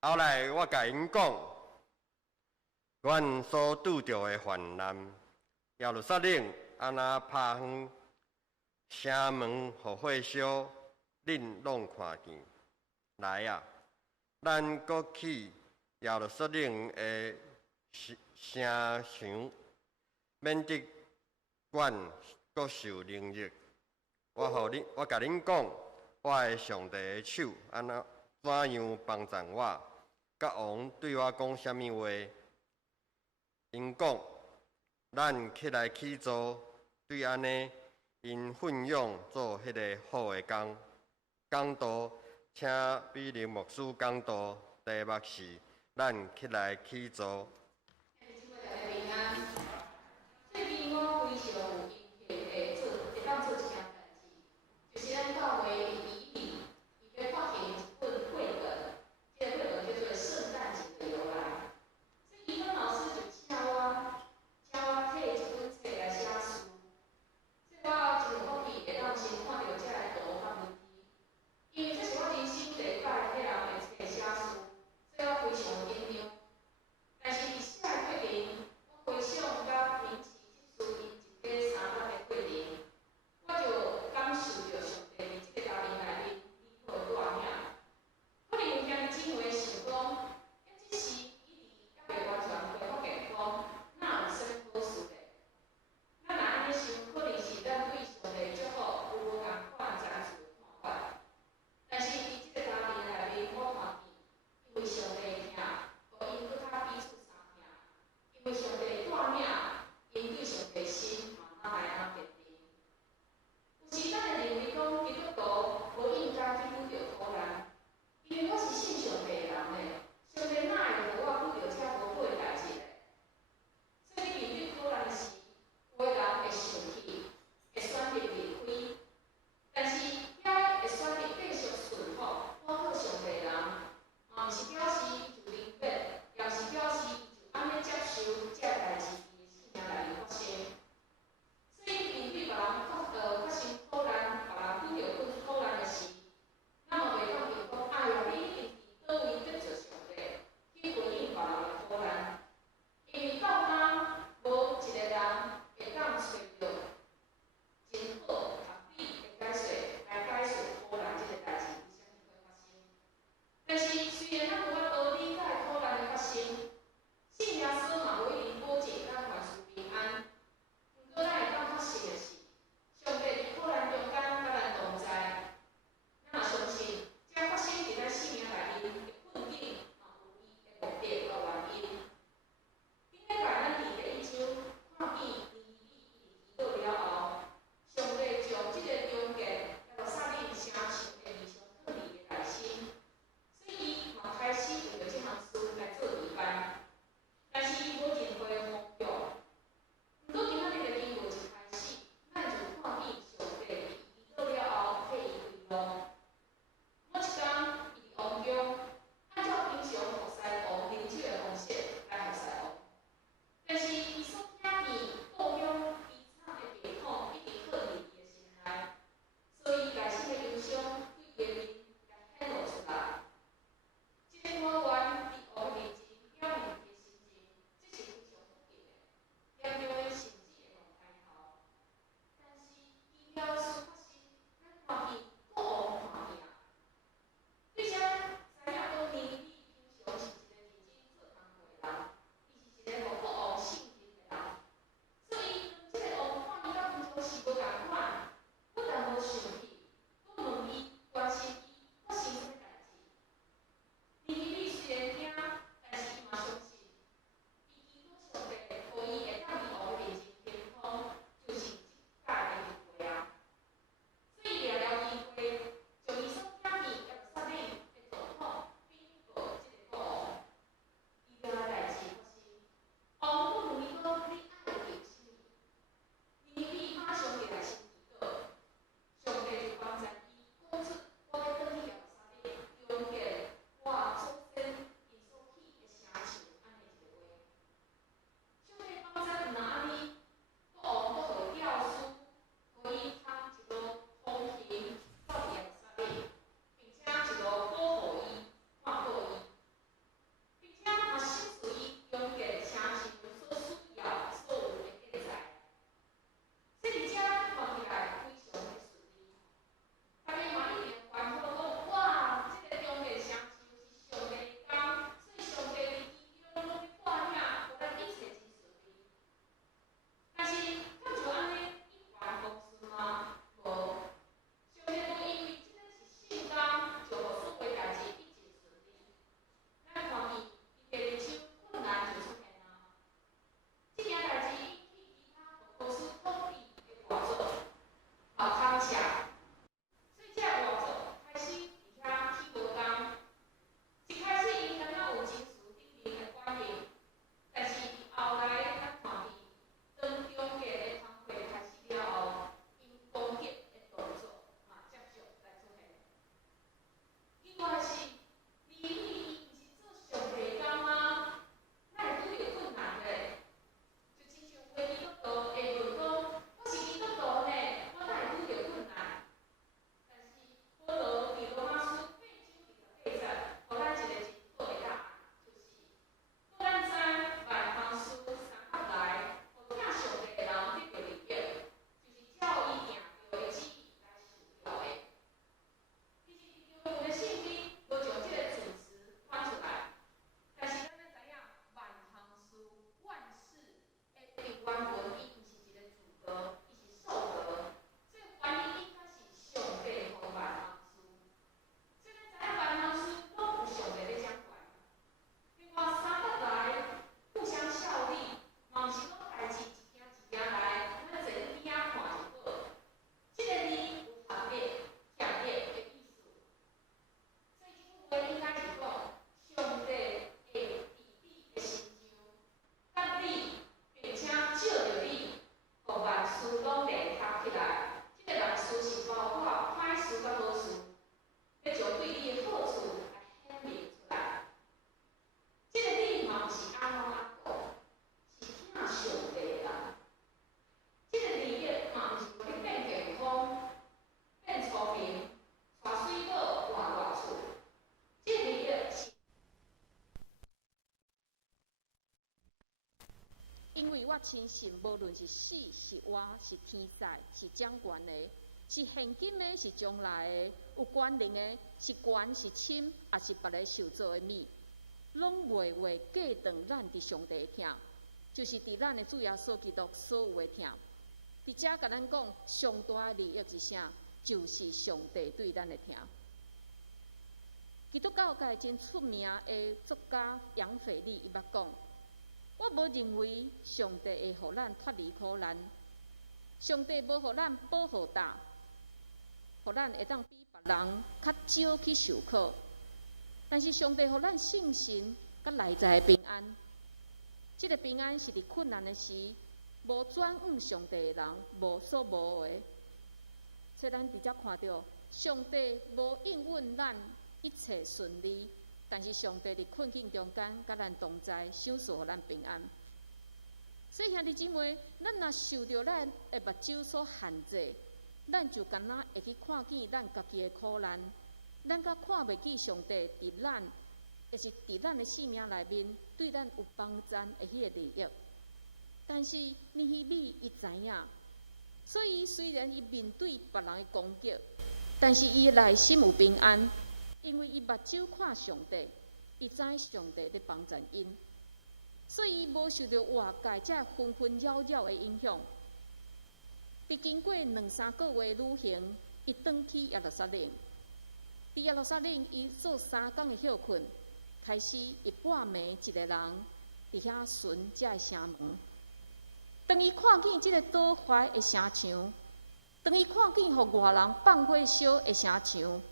后来我甲因讲，阮所拄着的患难，耶路撒冷安那拍远，城门互火烧，恁拢看见。来啊，咱搁去耶路撒冷的城墙，免得阮搁受凌辱。我甲恁讲，我的上帝的手怎样帮助我？甲王对我讲啥物话？因讲，咱起来起坐，对安尼，因奋勇做迄个好的工。讲道，请比林牧师讲道，题目是咱起来起坐。平安。最近我非常有兴趣会当做一件代志，就是咱教会伊要发行一本绘本，这个绘本叫做《圣诞节的由来》。所以伊芬老师就教我摕一本册来写书。所以我真有福气会当先看到这个图和文字，因为这是我人生第一摆替人的册写书，所以我非常紧张。但是我亲信，无论是死是活，是天灾，是掌权的，是现今的，是将来的，有权能的，是权是亲，也是别个受造的物，拢袂为过长咱伫上帝的疼，就是伫咱的主耶稣基督所有的疼。伫遮甲咱讲，上大的利益是啥？就是上帝对咱的疼。基督教界真出名的作家杨腓力伊捌讲：我无认为上帝会互咱脱离苦难，上帝无互咱保护大，互咱会当比别人较少去受苦。但是上帝互咱信心甲内在的平安，这个平安是伫困难的时，无转向上帝的人无所无的。所以咱直接看到，上帝无应允咱一切顺利，但是上帝伫困境中间，甲咱同在，享受互咱平安。所以兄弟姊妹，咱若受到咱的目睭所限制，咱就敢若会去看见咱家己的苦难，咱甲看袂起上帝伫咱，也是伫咱的性命内面对咱有帮助的迄个利益。但是尼希米伊知影，所以虽然伊面对别人的攻击，但是伊内心有平安，因为伊目睭看上帝，伊知上帝在帮助因，所以伊无受到外界这纷纷扰扰的影响。伫经过2-3个月旅行，伊转去耶路撒冷。伫耶路撒冷，伊做3天的休困，开始伊半暝一个人伫遐巡这个城门。当伊看见这个倒坏的城墙，当伊看见互外人放火烧的城墙，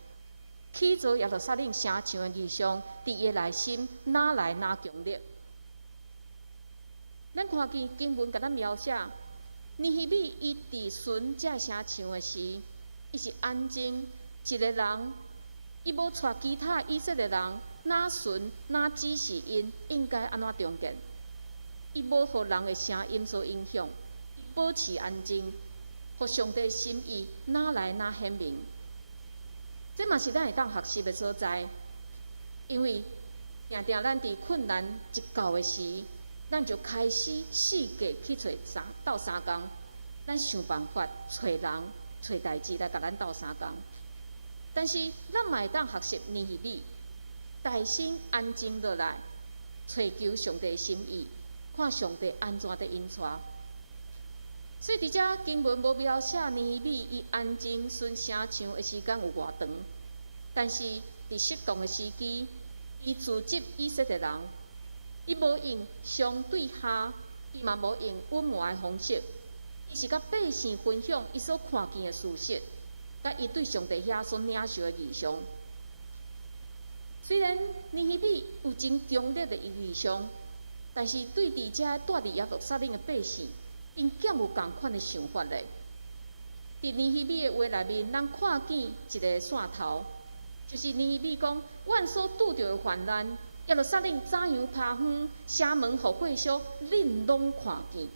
起造耶路撒冷城墙的意象，伫伊内心哪来哪强烈。咱看见经文甲咱描写，尼希米伊伫巡这城墙的时，伊是安静一个人，伊无带其他以色列人哪巡哪指示因应该安怎中间。伊无互人的声音所影响，保持安静，互上帝的心意哪来哪显明。这嘛是咱会当学习的所在，因为定定咱伫困难一到的时，咱就开始四界去斗相共，咱想办法找人、找代志来甲咱斗相共。但是咱嘛会当学习尼希米，耐心安静落来，找求上帝的心意。看上帝安怎在引带，所以伫遮经文无描写尼希米伊安静巡城墙的时间有偌长，但是伫适当的时机，伊组织以色列人，伊无用相对下，伊嘛无用温和的方式，伊是甲百姓分享伊所看见的事实，甲伊对上帝遐所领受的异象。虽然尼希米有真强烈的异象。但是对伫遮住伫耶路撒冷的百姓，因兼有共款的想法咧。伫尼希米的话内面，咱看见一个线头，就是尼希米讲：阮所拄着的患难，耶路撒冷怎样拍远，城门互火烧，恁拢看见。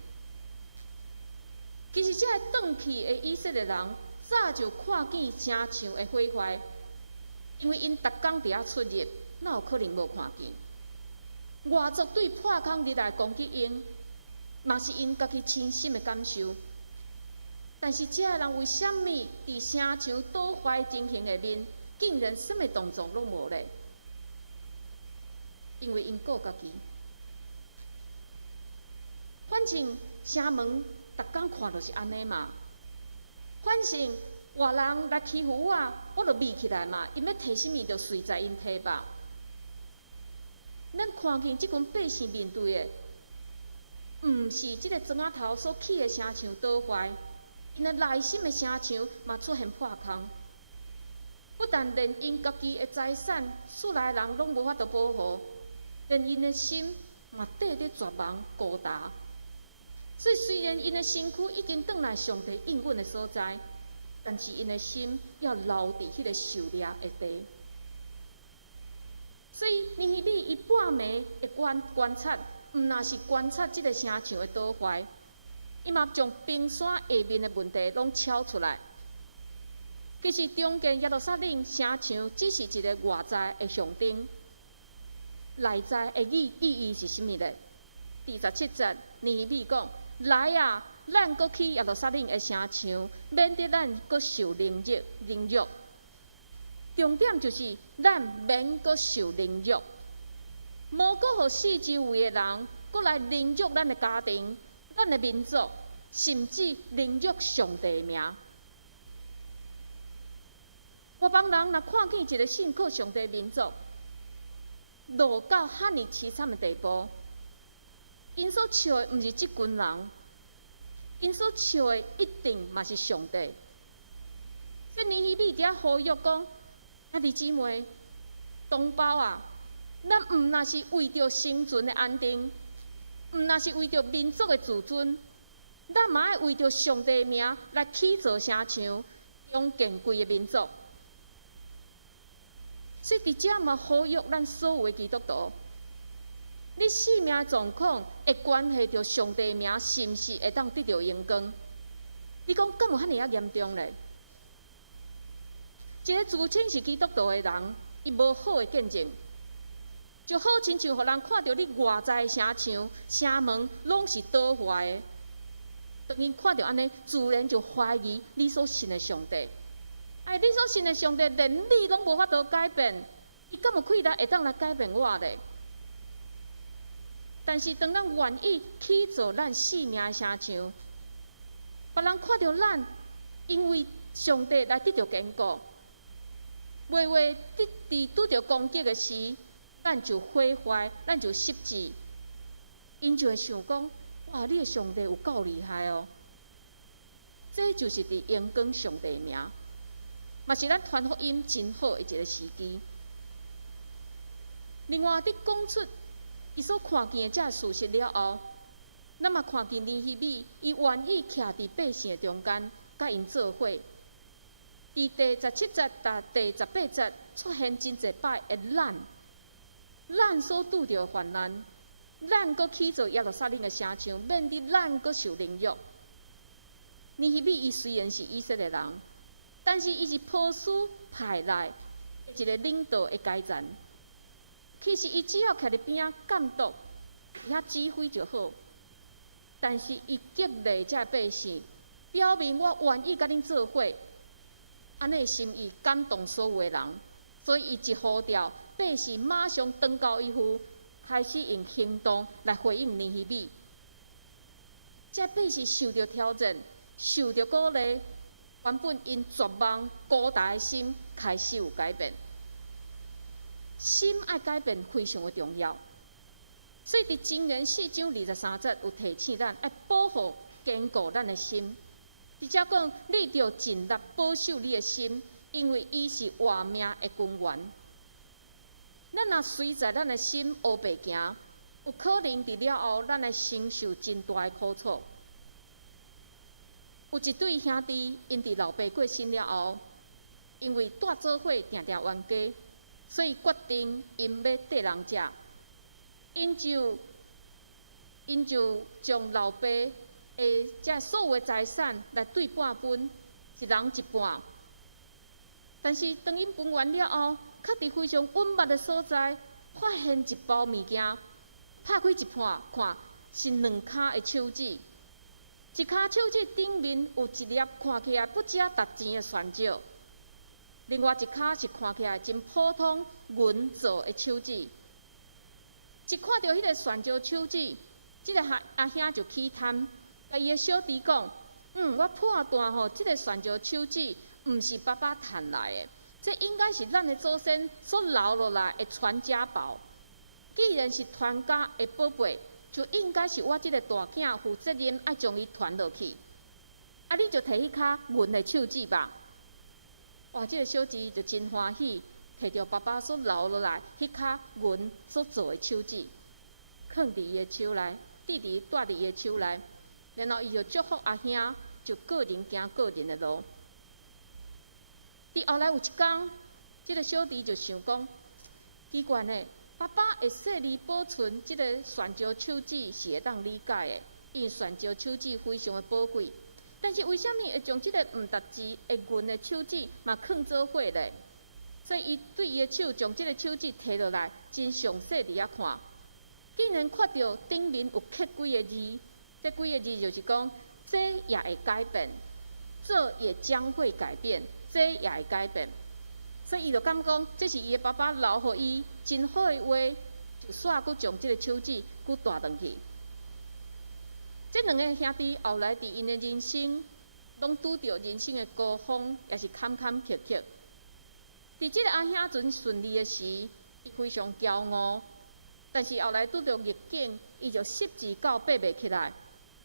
其实这转去的以色列人，早就看见城墙的毁坏，因为因逐工伫遐出入，哪有可能无看见？外族对破空日来攻击因，嘛是因家己亲身的感受。但是这人为什么伫城墙倒坏情形下面，竟然什么动作拢无咧？因为因顾家己，反正城门逐工看就是安尼嘛。反正外人来欺负我，我就密起来嘛。因要摕什么，就随在因摕吧。咱看见即群百姓面对的，毋是即个砖仔头所起的城墙倒坏，因的内心的城墙嘛出现破空。不但连因家己的财产，厝内人拢无法度保护，连因的心嘛缀伫绝望孤单。所以虽然因的身躯已经转来上帝应允的所在，但是因的心要留伫迄个受掠的地。所以尼希米伊半暝会观察，毋那是观察即个城墙的倒坏，伊嘛将冰山下面的问题拢敲出来。其实中间耶路撒冷城墙只是一个外在的象征，内在的意义是甚么呢？伫第17节，尼希米讲：来啊，咱搁去耶路撒冷的城墙，免得咱搁受凌辱。重点就是咱免搁受凌辱，无搁互四周围的人搁来凌辱咱的家庭、咱的民族，甚至凌辱上帝的名。外邦人若看见一个信靠上帝的民族，落到遐尼凄惨的地步，因所笑的毋是即群人，因所笑的一定嘛是上帝。所以尼希米伫遐呼吁讲：兄弟姊妹、同胞啊，咱毋若是为着生存的安定，毋若是为着民族的自尊，咱嘛爱为着上帝的名来起造城墙，用建贵的民族。所以，伫遮嘛呼吁咱所有的基督徒，你性命的状况会关系着上帝的名是毋是会当得到荣光？你讲敢有遐尼啊严重咧？一个自称是基督徒的人，伊无好的见证，就好亲像互人看到你外在的城墙、城门拢是倒坏的，当因看到安尼，自然就怀疑你所信的上帝。你所信的上帝连你拢无法度改变，伊敢有气力会当来改变我咧？但是当咱愿意去做咱性命的城墙，别人看到咱因为上帝来得到坚固，袂袂伫拄着攻击的时，咱就毁坏，咱就失志，因就会想讲：哇，你的上帝有够厉害哦！这就是伫荣光上帝的名。嘛是咱传福音真好的一个时机。另外，伫讲出伊所看见的这事实了后，咱嘛看见尼希米，伊愿意徛伫百姓的中间，甲因做伙。伫第17节到第18节出现真侪摆的咱所拄着的患难，咱搁起做耶路撒冷的城墙，免得咱搁受凌辱。尼希米伊虽然是以色列人，但是伊是波斯派来一个领导的阶层。其实伊只要徛伫边仔监督，遐指挥就好。但是伊激励这百姓，表明我愿意甲恁做伙，安尼心意感动所有的人，所以伊一呼调，百姓马上登高一呼，开始用行动来回应尼希米。这百姓受到挑战，受到鼓励。原本因绝望孤单的心开始有改变，心爱改变非常的重要。所以伫箴言4章23节有提醒咱，爱保护坚固咱的心。而且讲，你着尽力保守你的心，因为伊是活命的根源。咱若随在咱的心黑白行，有可能伫了后，咱会承受真大的苦楚。有一对兄弟，因伫老爸过身了后，因为住做伙定定冤家，所以决定因要缀人食。因就将老爸的这所有的财产来对半分，一人一半。但是当因分完了后，却伫非常稳密的所在，发现一包物件，拍开一看，看是2骹的手指。一骹手指顶面有一粒看起来不值值钱的泉石，另外一骹是看起来真普通银做的手指。一看到迄个泉石手指，这个阿兄就起贪，甲伊的小弟讲：我判断吼，这个泉石手指毋是爸爸趁来的，这应该是咱的祖先所留落来的传家宝。既然是传家的宝贝，就应该是我这个大囝负责任，爱将伊传落去。你就摕迄骹银的手指吧。哇，这个小弟就真欢喜，摕着爸爸所留落来迄骹银所做的手指，放伫伊的手内，弟弟带伫伊的手内，然后伊就祝福阿兄，就个人行个人的路。伫后来有一天，这个小弟就想讲，奇怪呢。爸爸会说你保存这个泉石手指是会当理解的，因为泉石手指非常的宝贵。但是为什么会将这个毋值钱的银的手指嘛放做伙咧？所以伊对伊的手将这个手指摕落来，真详细伫遐看。竟然看到顶面有刻几个字，这几个字就是讲，这也会改变，这也将会改变，这也会改变。所以伊就感讲，这是伊的爸爸留互伊真好的话，就煞佫将这个手指佫带转去。这两个兄弟后来伫因的人生，拢拄着人生的高峰，也是坎坎坷坷。伫这个阿兄阵顺利的时，伊非常骄傲，但是后来拄着逆境，伊就十字架爬袂起来，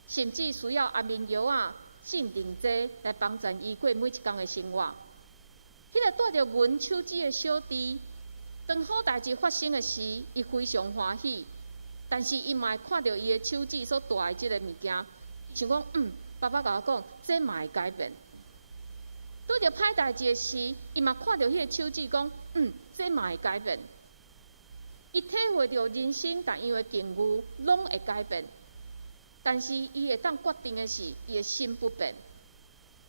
甚至需要安眠药镇定剂来帮助伊过每一天的生活。迄个带着阮手指的小弟，当好代志发生的时，伊非常欢喜。但是伊嘛会看到伊的手指所带的即个物件，想讲，爸爸甲我讲，这嘛会改变。拄着歹代志的时，伊嘛看到迄个手指讲，这嘛会改变。伊体会到人生逐样的境遇拢会改变，但是伊会当决定的是，伊的心不变。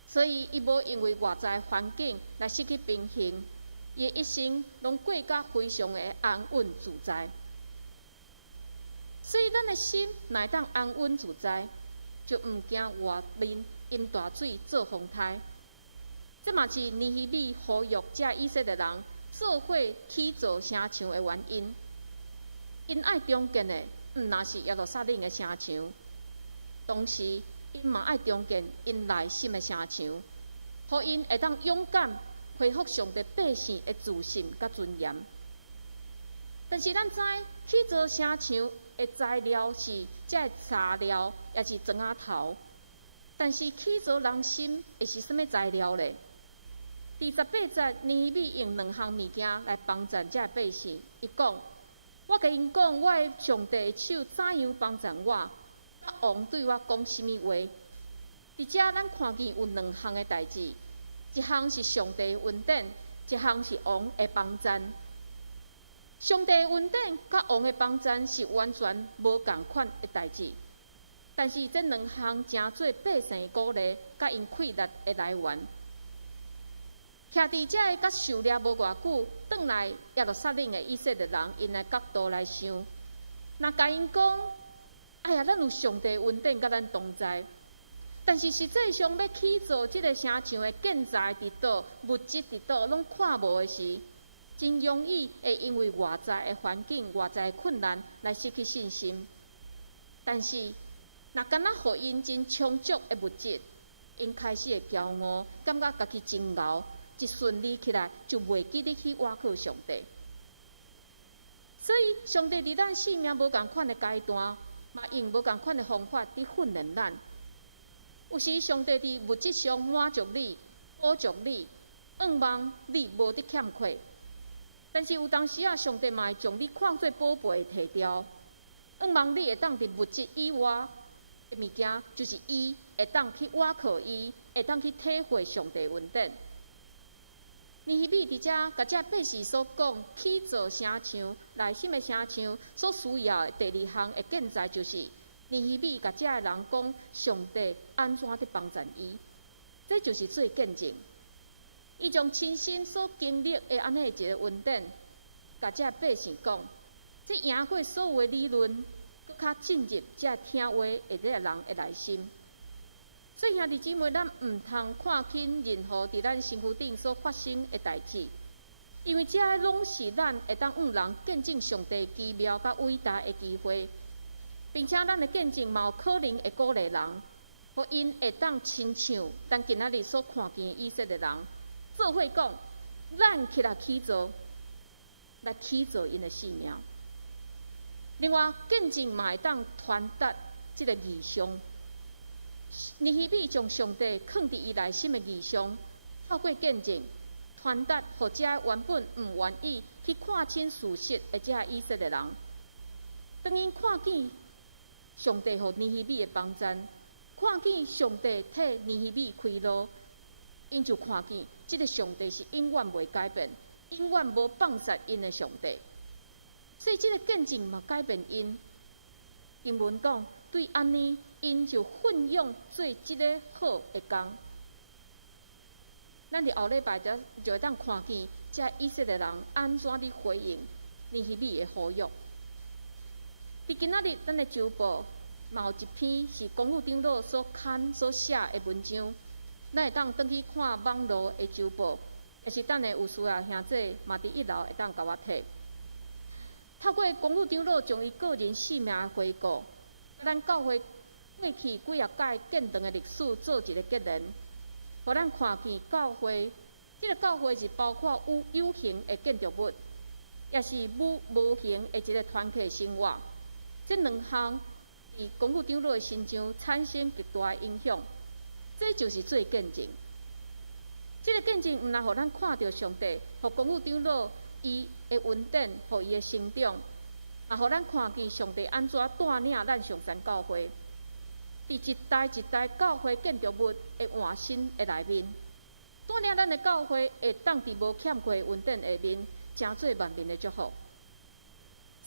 所以，伊无因为外在环境来失去平衡，伊的一生拢过甲非常的安稳自在。所以，咱的心若会当安稳自在，就毋惊外面淹大水做风台。这嘛是尼希米呼吁遮以色列人做伙起造城墙的原因。因爱中建的，若是耶路撒冷的城墙，同时，因嘛爱重建因内心的城墙，互因会当勇敢恢复上帝百姓的自信甲尊严。但是咱知起造城墙的材料是这材料，也是砖仔头。但是起造人心会是什么材料呢？第18节，尼希米用2项物件来帮助这百姓。伊讲：我甲因讲，我的上帝的手怎样帮助我？王对我讲什么话？伫遮咱看见有2项的代志，一项是上帝的恩典，一项是王的帮助。上帝的恩典甲王的帮助是完全无共款的代志，但是这2项正做百姓的鼓励，甲因气力的来源。徛伫遮的甲受掠无偌久，转来耶路撒冷的以色列人，因的角度来想，若甲因讲，哎呀，咱有上帝恩典甲咱同在，但是实际上要起造即个城墙的建材伫倒、物质伫倒，拢看无的时，真容易会因为外在的环境、外在的困难来失去信心。但是，若敢若互因真充足的物质，因开始会骄傲，感觉家己真牛，一顺利起来就袂记得去倚靠上帝。所以，上帝伫咱生命无共款的阶段，嘛用无共款的方法伫训练咱。有时上帝伫物质上满足你、补助你，望你无得欠缺。但是有当时上帝嘛会将你看做宝贝摕掉，望你会当伫物质以外的物件，就是伊会当去倚靠伊，会当去体会上帝恩典。尼希米伫遮甲遮百姓所讲，起造城墙内心的城墙所需要的第2项的建材，就是尼希米甲遮的人讲，上帝安怎伫帮助伊，这就是做见证。伊将亲身所经历的安尼一个恩典，甲遮百姓讲，这赢过所有的理论，搁较进入遮听话的这个人的内心。所以兄弟姊妹，咱毋通看轻任何伫咱身躯顶所发生的代志，因为这拢是咱会当人见证上帝奇妙甲伟大的机会，并且咱的见证嘛有可能会鼓励人，互因会当亲像咱今仔日所看见的以色列人，做伙讲，咱起来起造，来起造因的性命。另外，见证嘛会当传达这个异象。尼希米将上帝放伫伊内心的异象，透过见证传达，互遮原本毋愿意去看清事实的遮以色列人，当因看见上帝互尼希米的帮助，看见上帝替尼希米开路，因就看见这个上帝是永远袂改变、永远无放杀因的上帝。所以，这个见证嘛改变因。经文讲，对安尼，因就奋勇做这个好的工。咱伫后礼拜就会当看见，这以色列人安怎伫回应尼希米的呼吁。伫今仔日，咱的周报嘛有一篇是公务长老所刊所写的文章，咱会当转去看网络的周报，也是等下有需要兄弟嘛伫1楼会当甲我摕。透过公务长老将伊个人性命的回顾，咱教会过去几啊届建堂的历史做一个结论，互咱看见教会，这个教会是包括有形的建筑物，也是无形的一个团体生活。这两项伫公务长老的身上产生极大的影响，这就是做见证。这个见证毋但互咱看到上帝，互公务长老伊的稳定，互伊的成长，也互咱看见上帝安怎带领咱上山教会，伫一代一代教会建筑物的换新的内面，带领咱的教会会当伫无欠缺稳定下面，成做万民的祝福。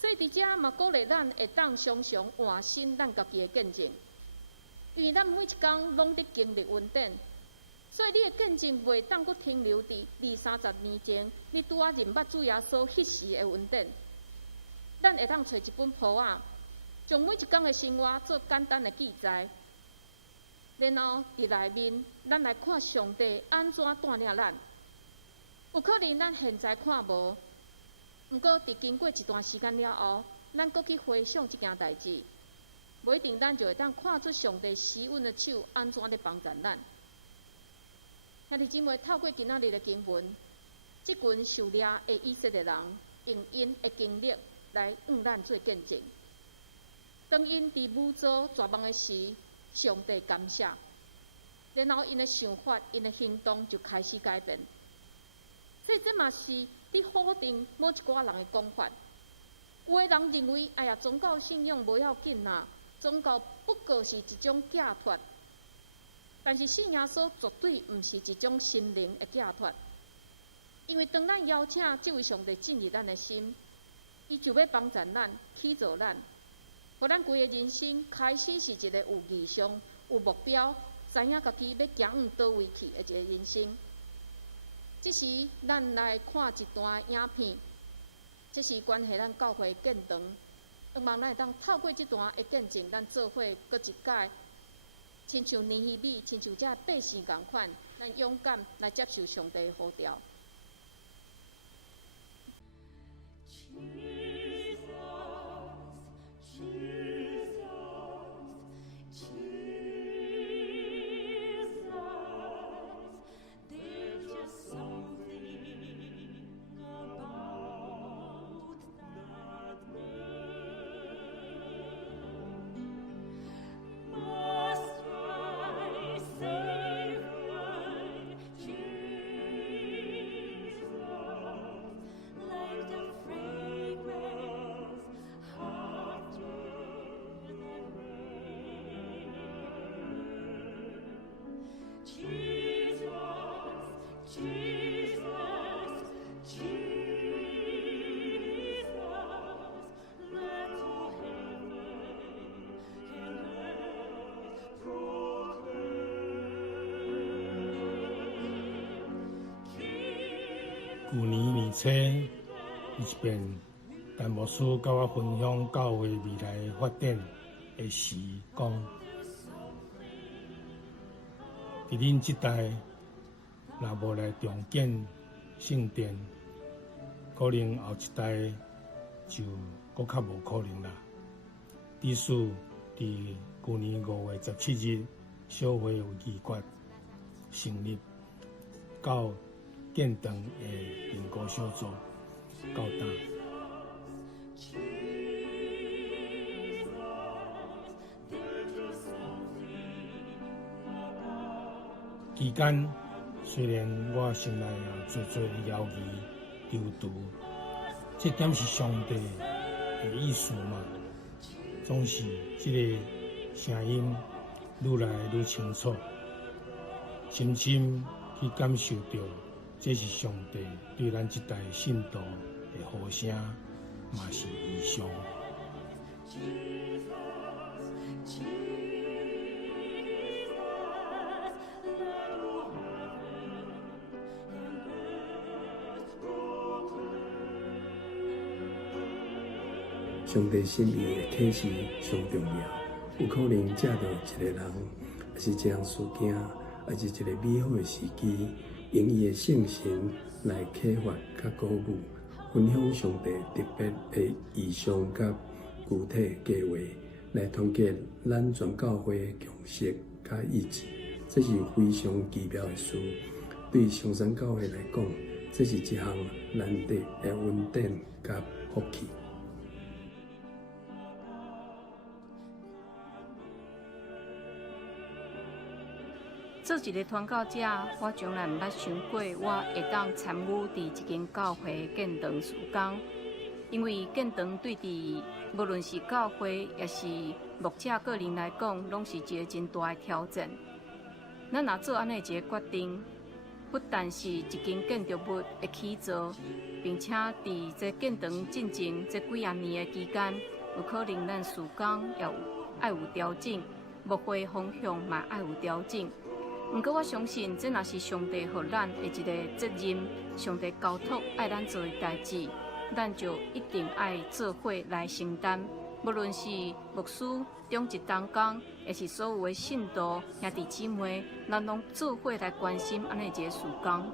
所以伫遮嘛鼓励咱会当常常换新咱家己的见证，因为咱每一工拢伫经历稳定，所以你的见证袂当阁停留伫20-30年前你拄仔认捌主耶稣迄时的稳定。咱会当找一本簿仔，将每一工的生活做简单的记载，然后伫内面咱来看上帝安怎带领咱。有可能咱现在看无。毋过，伫经过一段时间了后，咱阁去回想即件代志，无一定咱就会当看出上帝施恩的手安怎咧帮助咱。兄弟姊妹，透过今仔日的经文，即群受掠的以色列人用因的经历来向咱做见证。当因伫武装绝望的时，上帝感谢，然后因的想法、因的行动就开始改变。所以这嘛是伫否定某一寡人的讲法。有的人认为，哎呀，宗教信仰无要紧啦，宗教不过是一种寄托。但是信耶稣绝对毋是一种心灵的寄托，因为当咱邀请这位上帝进入咱的心，伊就要帮助咱、启造咱，互咱规个人生开始是一个有意向、有目标、知影家己要行往倒位去的一个人生。这时，咱来看一段影片，这是关系咱教会建堂。希望咱会当透过这段的见证，咱做伙搁一届，亲像尼希米，亲像这百姓共款，咱勇敢来接受上帝的呼召。去年年初，一遍陈牧师甲我分享教会未来发展的时，讲，伫恁这代若无来重建圣殿，可能后一代就搁较无可能啦。意思伫去年5月17日，小会有议决成立到建堂的评估小组到达。期间，虽然我心内也做犹豫、犹豫，这点是上帝的意思嘛？总是这个声音愈来愈清楚，深深去感受到，这是上帝对咱这代信徒的呼声，嘛是异象。上帝心意的启示上重要。有可能借着一个人，还是一项事件，还是一个美好的时机，用伊的圣神来启发甲鼓舞，分享上帝特别的意象甲具体计划，来团结咱全教会的共识甲意志。这是非常奇妙的事。对上山教会来讲，这是一项难得的恩典甲福气。做一个传教者，我从来毋捌想过我会当参与伫一间教会建堂事工，因为建堂对伫无论是教会也是牧者个人来讲，拢是一个真大的挑战。咱若做安尼一个决定，不但是一间建筑物的起造，并且伫这建堂进前这几啊年的期间，有可能咱事工也爱有调整，牧会方向嘛爱有调整。毋过我相信，这若是上帝予咱的一个责任，上帝交托爱咱做的代志，咱就一定爱做伙来承担。无论是牧师、中职同工，也是所有的信徒兄弟姊妹，咱拢做伙来关心安尼一个事工。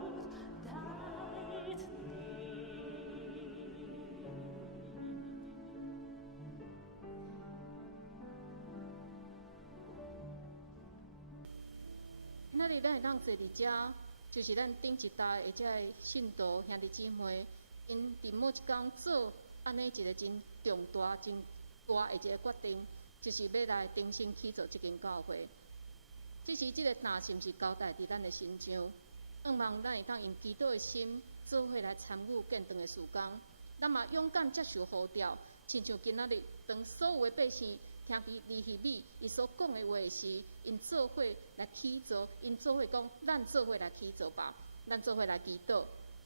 咱会当坐伫遮，就是咱顶一代的这信徒兄弟姊妹，因伫某一天做安尼一个真重大、真大的一个决定，就是要来重新起造这间教会。只是这个担是毋是交代伫咱的身上？盼望咱会当用祈祷的心，做伙来参与建堂的事工。咱嘛勇敢接受呼召，亲像今仔日，当所有的百姓听伫离希米伊所讲的话时，因做伙来起造，因做伙讲，咱做伙来起造吧，咱做伙来祈祷。